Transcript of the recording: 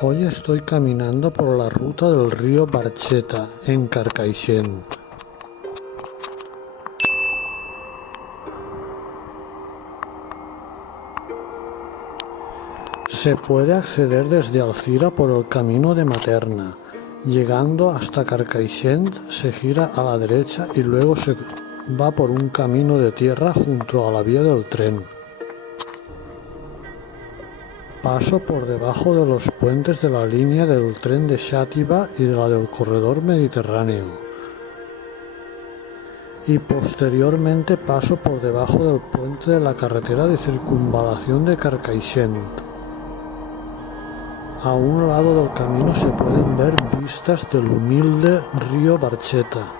Hoy estoy caminando por la ruta del río Barcheta, en Carcaixent. Se puede acceder desde Alzira por el camino de Materna. Llegando hasta Carcaixent se gira a la derecha y luego se va por un camino de tierra junto a la vía del tren. Paso por debajo de los puentes de la línea del tren de Xàtiva y de la del corredor mediterráneo. Y posteriormente paso por debajo del puente de la carretera de circunvalación de Carcaixent. A un lado del camino se pueden ver vistas del humilde río Barcheta.